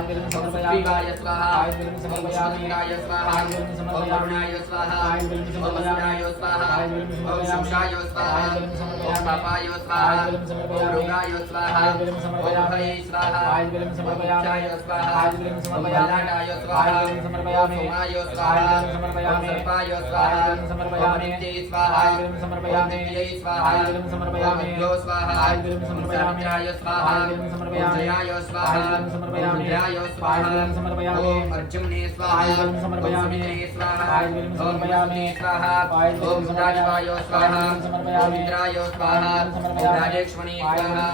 आयुर्वेदं समर्पयामि स्वाहा स्वाहा आयुर्वेदं समर्पयामि आयुर्वेदं स्वाहा आयुर्वेदं समर्पयामि स्वाहा आयुर्वेदं समर्पयामि स्वाहा आयुर्वेदं समर्पयामि शाय स्वाहा आयुर्वेदं समर्पयामि पापाय स्वाहा आयुर्वेदं समर्पयामि रोगाय स्वाहा आयुर्वेदं समर्पयामि स्वाहा आयुर्वेदं समर्पयामि स्वाहा आयुर्वेदं समर्पयामि आयुर्वेदं समर्पयामि सोमाय स्वाहा आयुर्वेदं समर्पयामि सर्पाय स्वाहा आयुर्वेदं समर्पयामि स्वाहा आयुर्वेदं समर्पयामि स्वाहा आयुर्वेदं समर्पयामि स्वाहा आयुर्वेदं समर्पयामि स्वाहा आयुर्वेदं समर्पयामि स्वाहा आयुर्वेदं समर्पयामि स्वाहा आयुर्वेदं समर्पयामि अर्जुने स्वाहा आयुर्वेदं समर्पयामि स्वाहा आयुर्वेदं समर्पयामि स्वाहा आयुर्वेदं राजवाय स्वाहा समर्पयामि इंद्राय स्वाहा राजेश्वरी स्वाहा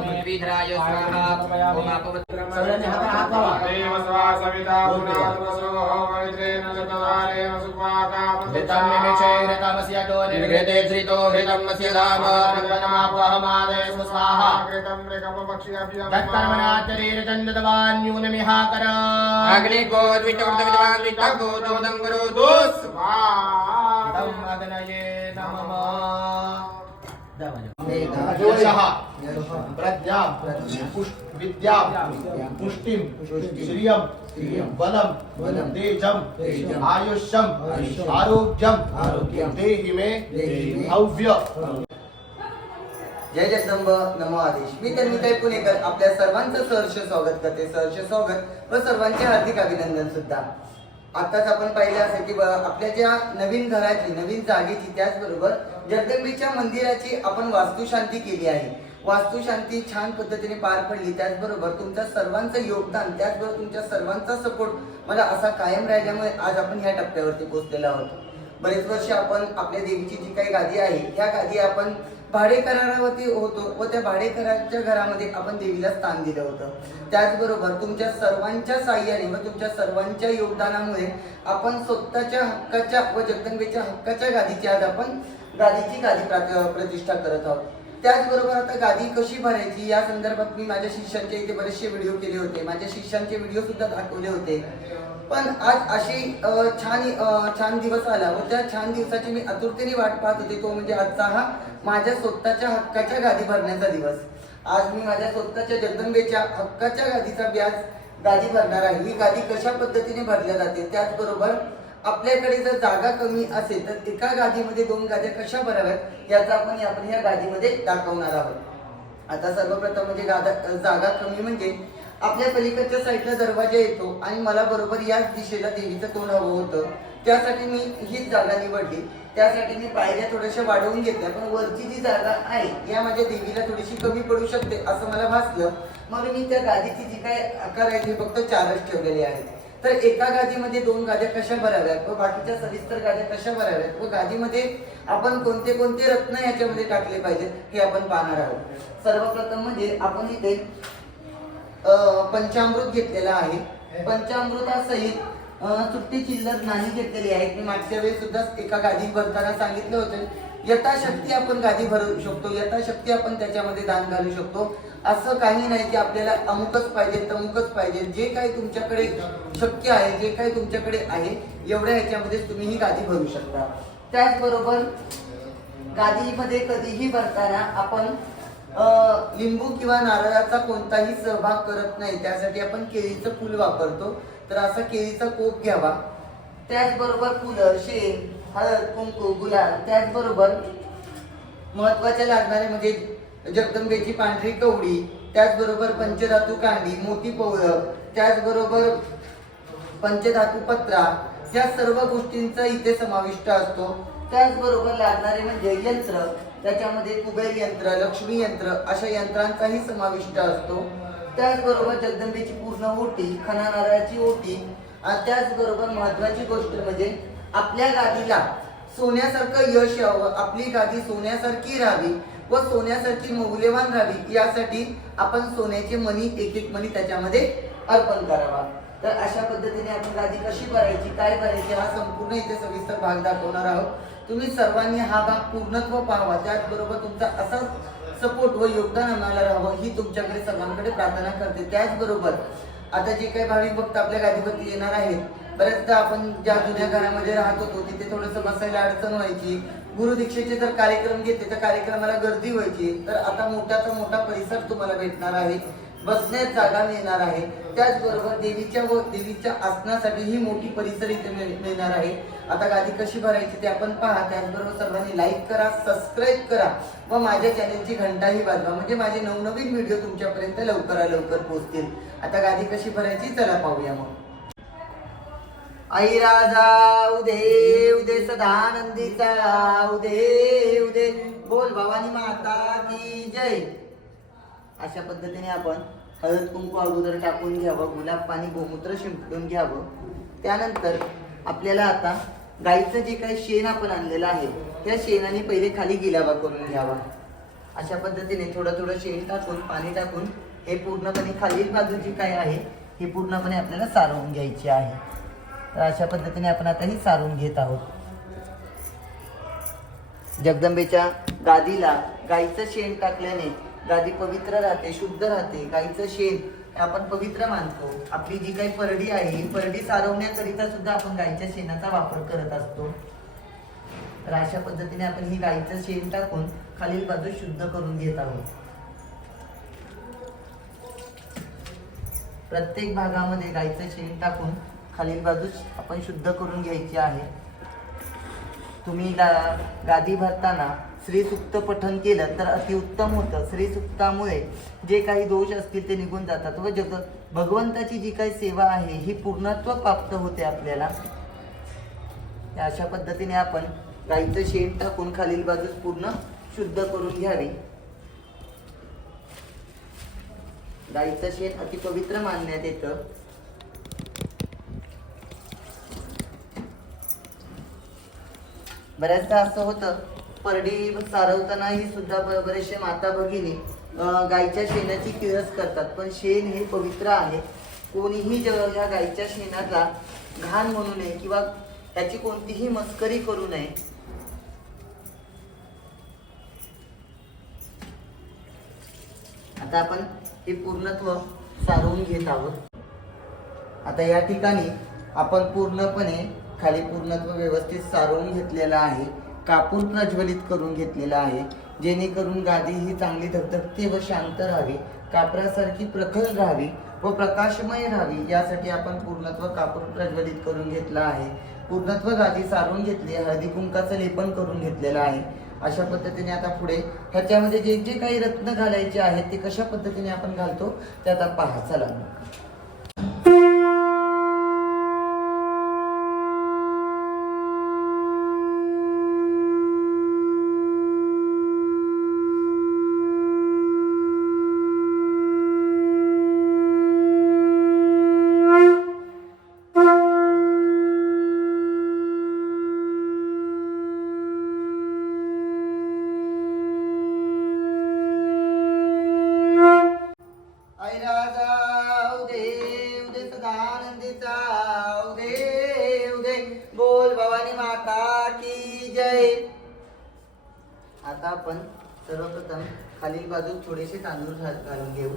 पृथ्वीधराय स्वाहा ओम अपवित्रम सगळ्यांनी हात लावा देव स्वा सविता पुनात्मसो वैद्रेन शतवारेण सुपाकाम ृतमस्य निर्घृते श्रितो हृतमस्य धाम रङ्गनमापहमादय स्वाहा कृतं मृगमपक्ष्याभ्यं तत्कर्मणाचरीरचन्दतवान् न्यूनमिहाकर अग्निको द्वितोर्धविद्वान् द्वितको दोदं करोतु स्वाहा तं अग्नये नमः यशः प्रज्ञा विद्या पुष्टिं श्रियं बलं तेजं आयुष्यं आरोग्यं देहि मे भव्य. जय जगदंब नमो आदेश. मी तन्वीताई पुणेकर आपल्या सर्वांचं सहर्ष स्वागत करते. सहर्ष स्वागत व सर्वांचे हार्दिक अभिनंदन सुद्धा. आताच आपण पाहिले असेल की आपल्या ज्या नवीन घराची नवीन जागेची त्याचबरोबर जगदंबेच्या मंदिराची आपण वास्तुशांती केली आहे. वास्तुशांती छान पद्धतीने पार पडली. त्याचबरोबर तुमच्या सर्वांचं योगदान त्याचबरोबर तुमच्या सर्वांचा सपोर्ट मला असा कायम राहिल्यामुळे आज आपण ह्या टप्प्यावरती पोहोचलेलो आहोत. बरेच वर्ष आपण आपल्या देवीची जी काही गादी आहे त्या गादी आपण भाडेकरारावरती होतो व त्या भाडेकराच्या घरामध्ये आपण देवीला स्थान दिलं होतं. त्याचबरोबर तुमच्या सर्वांच्या साह्याने व तुमच्या सर्वांच्या योगदानामुळे आपण स्वतःच्या हक्काच्या व जगदंबेच्या हक्काच्या गादीची आज आपण गादीची प्रतिष्ठा करत आहोत. त्याचबरोबर आता गादी कशी भरायची या संदर्भात मी माझ्या शिष्यांचे इथे बरेचसे व्हिडिओ केले होते. माझ्या शिष्यांचे व्हिडिओ सुद्धा दाखवले होते. पण आज अशी छान दिवस आला व त्या छान दिवसाची मी आतुरतेने वाट पाहत होते. तो म्हणजे आजचा हा माझ्या स्वतःच्या हक्काच्या गादी भरण्याचा दिवस. आज मी माझ्या स्वतःच्या जगदंबेच्या हक्काच्या गादीचा गादी भरणार आहे. ही गादी कशा पद्धतीने भरल्या जाते त्याचबरोबर आपल्याकडे जर जागा कमी असेल तर एका गादीमध्ये 2 गाद्या कशा भराव्यात याचा आपण ह्या गादीमध्ये दाखवणार आहोत. आता सर्वप्रथम म्हणजे जागा कमी म्हणजे आपल्या पलीकडच्या साईडला दरवाजा येतो आणि मला बरोबर याच दिशेला देवीचं तोंड हवं होतं. त्यासाठी मी हीच जागा निवडली. त्यासाठी मी पायऱ्या थोड्याशा वाढवून घेतल्या. पण वरची जी जागा आहे या माझ्या देवीला थोडीशी कमी पडू शकते असं मला भासलं. मग मी त्या गादीची जी काय आकार आहे ती फक्त 4च ठेवलेले आहेत. तर एका गादीमध्ये 2 गाद्या कशा भराव्यात व बाकीच्या सविस्तर गाद्या कशा भराव्यात व गादीमध्ये आपण कोणते कोणते रत्न याच्यामध्ये टाकले पाहिजेत हे आपण पाहणार आहोत. सर्वप्रथम म्हणजे आपण इथे पंचामृत घेतलेला आहे. पंचामृतासहित सुट्टी चिल्लर नाणी घेतलेली आहे. मी मागच्या वेळेस सुद्धा एका गादी भरताना सांगितलं होतं यथाशक्ती आपण गादी भरू शकतो. यथाशक्ती आपण त्याच्यामध्ये दान घालू शकतो. असं काही नाही की आपल्याला अमुकच पाहिजे तमुकच पाहिजे. जे काही तुमच्याकडे शक्य आहे जे काही तुमच्याकडे आहे एवढ्या ह्याच्यामध्ये तुम्ही ही गादी भरू शकता. त्याचबरोबर गादीमध्ये कधीही भरताना आपण लिंबू किंवा नारळाचा कोणताही सहभाग करत नाही. त्यासाठी आपण केळीचं फूल वापरतो. तर असा केळीचा कोप घ्यावा. त्याचबरोबर फुलं शेण हळद कुंकू गुलाल त्याचबरोबर महत्वाचे लागणारे म्हणजे जगदंबेची पांढरी कवडी त्याचबरोबर पंचधातू कांडी मोती पवळं त्याचबरोबर पंचधातू पत्रा या सर्व गोष्टींचा इथे समाविष्ट असतो. त्याचबरोबर लागणारे म्हणजे यंत्र त्याच्यामध्ये कुबेर यंत्र लक्ष्मी यंत्र अशा यंत्रांचाही समाविष्ट असतो. त्याचबरोबर जगदंबेची पूर्ण ओटी खणा नारळाची ओटी आणि त्याचबरोबर महत्वाची गोष्ट म्हणजे आपल्या गादीला सोन्यासारखं यश यावं आपली गादी सोन्यासारखी राहावी व सोन्यासारखी मौल्यवान राहावी यासाठी आपण सोन्याचे मणी एक मणी त्याच्यामध्ये अर्पण करावा. तर अशा पद्धतीने आपण गादी कशी भरायची काय भरायची हा संपूर्ण इथे सविस्तर भाग दाखवणार आहोत. तुम्ही सर्वांनी हा भाग पूर्णत्व पाहावा. त्याचबरोबर तुमचा असा सपोर्ट व योगदान आम्हाला राहावं ही तुमच्याकडे सर्वांकडे प्रार्थना करते. त्याचबरोबर आता जे काही भाविक भक्त आपल्या गादीवरती येणार आहेत बऱ्याचदा आपण ज्या जुन्या घरामध्ये राहत होतो तिथे थोडंसं बसायला अडचण व्हायची. गुरुदीक्षेचे जर कार्यक्रम घेतले तर कार्यक्रमाला गर्दी व्हायची. तर आता मोठा परिसर तुम्हाला भेटणार आहे. बसण्यास जागा मिळणार आहे. त्याचबरोबर देवीच्या आसनासाठी ही मोठी परिसर इथे मिळणार आहे. आता गादी कशी भरायची ते आपण पहा. त्याचबरोबर सर्वांनी लाईक करा, सबस्क्राईब करा व माझ्या चॅनलची घंटाही वाजवा, म्हणजे माझे नवनवीन व्हिडिओ तुमच्यापर्यंत लवकर पोहोचतील. आता गादी कशी भरायची चला पाहूया मग. आई राजा उदे उदे सदानंदीचा उदे उदे बोल भवानी माता की जय. अशा पद्धतीने आपण हळद कुंकू अगोदर टाकून घ्यावं, गुलाब पाणी गोमूत्र शिंपडून घ्यावं. त्यानंतर आपल्याला आता गाईचं जे काही शेण आपण आणलेलं आहे त्या शेणाने पहिले खाली गिलावा करून घ्यावा. अशा पद्धतीने थोडं शेण टाकून पाणी टाकून हे पूर्णपणे खाली बाजू जी काय आहे ही पूर्णपणे आपल्याला सारवून घ्यायची आहे. तर अशा पद्धतीने आपण आता ही सारून घेत आहोत. जगदंबेच्या गादीला गाईचं शेण टाकल्याने गादी पवित्र राहते, शुद्ध राहते. गाईचं शेण आपण पवित्र मानतो. आपली जी काही परडी आहे ही परडी सारवण्याकरिता सुद्धा आपण गाईच्या शेणाचा वापर करत असतो. तर अशा पद्धतीने आपण ही गाईचं शेण टाकून खालील बाजू शुद्ध करून घेत आहोत. प्रत्येक भागामध्ये गाईचं शेण टाकून खालील बाजू आपण शुद्ध करून घ्यायची आहे. तुम्ही गादी भरताना श्रीसुक्त पठण केलं तर अतिउत्तम होतं. श्रीसुक्तामुळे जे काही दोष असतील ते निघून जातात व भगवंताची जी काही सेवा आहे ही पूर्णत्व प्राप्त होते आपल्याला. अशा पद्धतीने आपण गाईचं शेण टाकून खालील बाजूस पूर्ण शुद्ध करून घ्यावी. गाईचं शेण अति पवित्र मानण्यात येतं. बऱ्याचदा असं होतं परडी सारवतानाही सुद्धा बरेचसे माता भगिनी गाईच्या शेणाची किरस करतात, पण शेण हे पवित्र आहे. कोणीही ह्या गाईच्या शेणाचा घाण म्हणू नये किंवा त्याची कोणतीही मस्करी करू नये. आता आपण हे पूर्णत्व सारवून घेत आहोत. आता या ठिकाणी आपण पूर्णपणे खाली पूर्णत्व व्यवस्थित सारवून घेतलेला आहे. कापूर प्रज्वलित करून घेतलेला आहे, जेणेकरून गादी ही चांगली धगधगते व शांत राहावी, कापरासारखी प्रखर राहावी व प्रकाशमय राहावी. यासाठी आपण पूर्णत्व कापूर प्रज्वलित करून घेतला आहे. पूर्णत्व गादी सारवून घेतली, हळदी कुंकाचं लेपन करून घेतलेलं आहे. अशा पद्धतीने आता पुढे ह्याच्यामध्ये जे जे काही रत्न घालायचे आहेत ते कशा पद्धतीने आपण घालतो ते आता पहा. चला आता आपण सर्वप्रथम खालील बाजूस थोडेसे तांदूळ घालून घेऊ.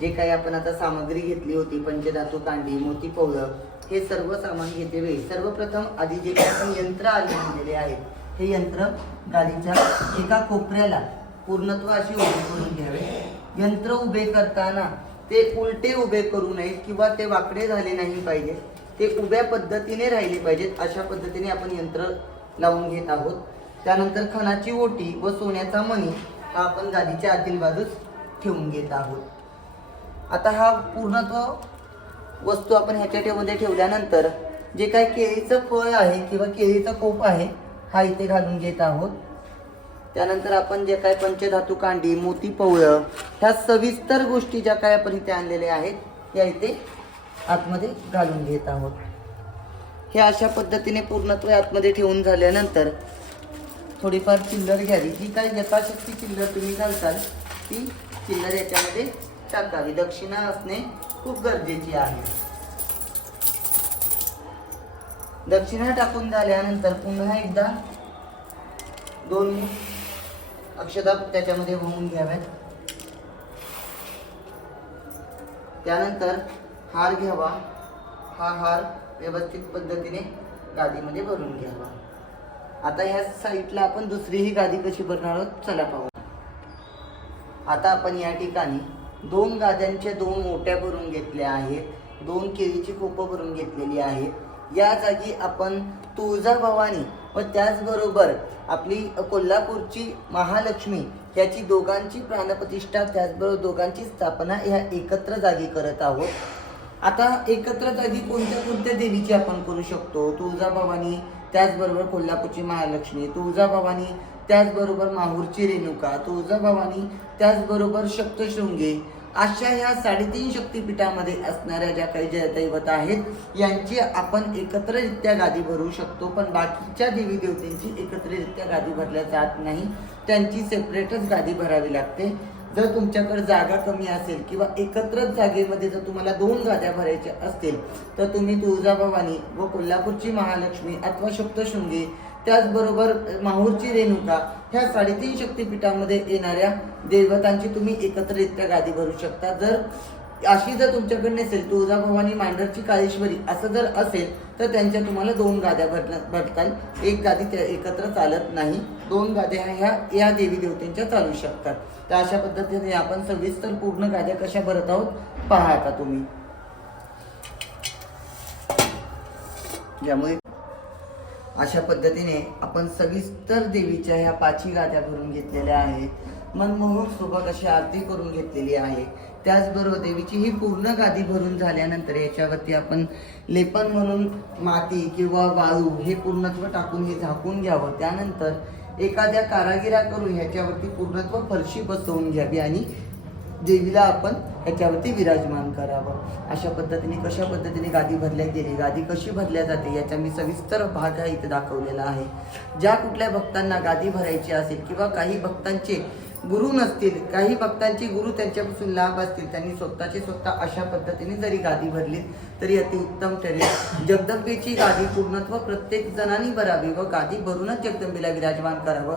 जे काही आपण आता सामग्री घेतली होती पंचधातू कांडी, मोती पवळं, हे सर्व सामान घेते वेळी सर्वप्रथम आधी जे काही आपण यंत्र आणलेले आहेत हे यंत्र गाडीच्या एका कोपऱ्याला पूर्णत्व अशी उभी करून घ्यावे. यंत्र उभे करताना ते उलटे उभे करू नयेत किंवा ते वाकडे झाले नाही पाहिजे, ते उभ्या पद्धतीने राहिले पाहिजेत. अशा पद्धतीने आपण यंत्र लावून घेत आहोत. त्यानंतर खणाची ओटी व सोन्याचा मणी हा आपण गादीच्या आतील बाजूस ठेवून घेत आहोत. आता हा पूर्णत्व वस्तू आपण ह्याच्यामध्ये ठेवल्यानंतर जे काही केळीचं फळ आहे किंवा केळीचा कोप आहे हा इथे घालून घेत आहोत. त्यानंतर आपण जे काही पंचधातू कांडी, मोती पवळं, ह्या सविस्तर गोष्टी ज्या काही आपण इथे आणलेल्या आहेत या इथे आतमध्ये घालून घेत आहोत. हे अशा पद्धतीने पूर्णत्व आतमध्ये ठेवून झाल्यानंतर थोडीफार चिल्लर घ्यावी. जी काही यथाशक्ती चिल्लर तुम्ही घालताल ती चिल्लर याच्यामध्ये टाकावी. दक्षिणा असणे खूप गरजेची आहे. दक्षिणा टाकून झाल्यानंतर पुन्हा एकदा 2 अक्षता त्याच्यामध्ये होऊन घ्याव्यात. त्यानंतर हार घ्यावा. हा हार व्यवस्थित पद्धतीने गादीमध्ये भरून घ्यावा. आता ह्या साईडला आपण दुसरी ही गादी कशी भरणार आहोत चला पाहू. आता आपण या ठिकाणी 2 गाद्यांच्या 2 मोठ्या भरून घेतल्या आहेत, 2 केळीची खोपं भरून घेतलेली आहेत। या जागी आपण तुळजाभवानी व त्याचबरोबर आपली कोल्हापूरची महालक्ष्मी याची दोघांची प्राणप्रतिष्ठा त्याचबरोबर दोघांची स्थापना ह्या एकत्र जागी करत आहोत। आता एकत्र जागी कोणत्या कोणत्या देवीची आपण करू शकतो? तुळजाभवानी त्याचबरोबर कोल्हापूरची महालक्ष्मी, तुळजाभवानी त्याचबरोबर माहूरची रेणुका, तुळजाभवानी त्याचबरोबर सप्तशृंगी, अशा ह्या 3.5 शक्तिपीठामध्ये असणाऱ्या ज्या काही दैवत आहेत यांची आपण एकत्ररित्या गादी भरू शकतो। पण बाकीच्या देवी देवतांची एकत्ररित्या गादी भरल्या जात नाही, त्यांची सेपरेटच गादी भरावी लागते। जर तुमच्याकडे जागा कमी असेल किंवा एकत्रच जागेमध्ये जर तुम्हाला 2 गाद्या भरायच्या असतील तर तुम्ही तुळजाभवानी व कोल्हापूरची महालक्ष्मी अथवा सप्तशृंगी त्याचबरोबर माहूरची रेणुका ह्या 3.5 शक्तिपीठामध्ये येणाऱ्या देवतांची तुम्ही एकत्ररित्या गादी भरू शकता। जर तुमच्याकडे नसेल, तुळजाभवानी मांडरची काळेश्वरी असं जर असेल तर त्यांच्या तुम्हाला 2 गाद्या भरताल, एक गादी त्या एकत्र चालत नाही, 2 गाद्या ह्या या देवी देवतांच्या चालू शकतात। तर अशा पद्धतीने आपण सविस्तर पूर्ण गाद्या कशा भरत आहोत पहा आता तुम्ही। ज्यामुळे अशा पद्धतीने आपण सविस्तर देवीच्या ह्या 5 गाद्या भरून घेतलेल्या आहेत, मनमोहक सोबत अशी आरती करून घेतलेली आहे। त्याचबरोबर देवीची ही पूर्ण गादी भरून झाल्यानंतर याच्यावरती आपण लेपन म्हणून माती किंवा वाळू हे पूर्णत्व टाकून हे झाकून घ्यावं। त्यानंतर एखाद्या कारागिराकडून ह्याच्यावरती पूर्णत्व फरशी बसवून घ्यावी आणि देवीला आपण ह्याच्यावरती विराजमान करावं। अशा पद्धतीने कशा पद्धतीने गादी भरल्या गेली, गादी कशी भरल्या जाते याचा मी सविस्तर भाग हा इथे दाखवलेला आहे। ज्या कुठल्या भक्तांना गादी भरायची असेल किंवा काही भक्तांचे गुरु नसतील, काही भक्तांचे गुरु त्यांच्यापासून लांब असतील, त्यांनी स्वतः अशा पद्धतीने जरी गादी भरली तरी अतिउत्तम ठरेल। जगदंबेची गादी पूर्णत्व प्रत्येक जणांनी भरावी व गादी भरूनच जगदंबेला विराजमान करावं।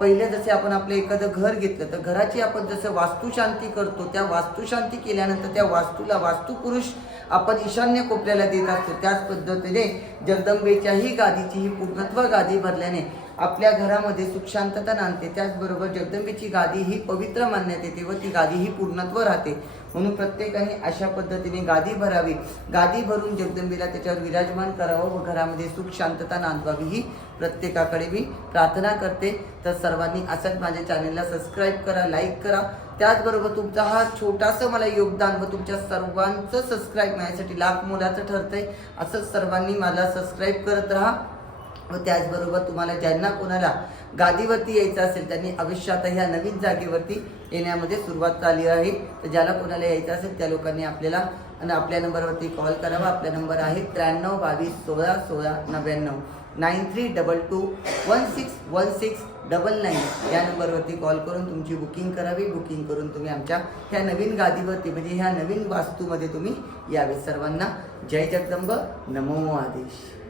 पहिले जसे आपण आपलं एखादं घर घेतलं तर घराची आपण जसं वास्तुशांती करतो, त्या वास्तुशांती केल्यानंतर त्या वास्तूला वास्तुपुरुष आपण ईशान्य कोपऱ्याला देत असतो, त्याच पद्धतीने जगदंबेच्याही गादीची ही पूर्णत्व गादी भरल्याने आपल्या घरामध्ये सुख शांतता नांदते। त्याचबरोबर जगदंबेची गादी ही पवित्र मानण्यात येते व ती गादी ही पूर्णत्व राहते। म्हणून प्रत्येकाने अशा पद्धतीने गादी भरावी, गादी भरून जगदंबेला त्याच्यावर विराजमान करावं व घरामध्ये सुख शांतता नांदवावी ही प्रत्येकाकडे मी प्रार्थना करते। तर सर्वांनी असंच माझ्या चॅनलला सबस्क्राईब करा, लाईक करा। त्याचबरोबर तुमचा हा छोटासा मला योगदान व तुमच्या सर्वांचं सबस्क्राईब माझ्यासाठी लाख मोलाचं ठरतंय। असंच सर्वांनी मला सबस्क्राईब करत राहा व त्याचबरोबर तुम्हाला ज्यांना कोणाला गादीवरती यायचं असेल त्यांनी अवश्य आता ह्या नवीन जागेवरती येण्यामध्ये सुरुवात झाली आहे। तर ज्याला कोणाला यायचं असेल त्या लोकांनी आपल्या नंबरवरती कॉल करावा। आपला नंबर आहे 93 22 16 16 99 9322161699 या नंबरवरती कॉल करून तुमची बुकिंग करावी। बुकिंग करून तुम्ही आमच्या ह्या नवीन गादीवरती म्हणजे ह्या नवीन वास्तूमध्ये तुम्ही यावे। सर्वांना जय जगदंब, नमो आदेश।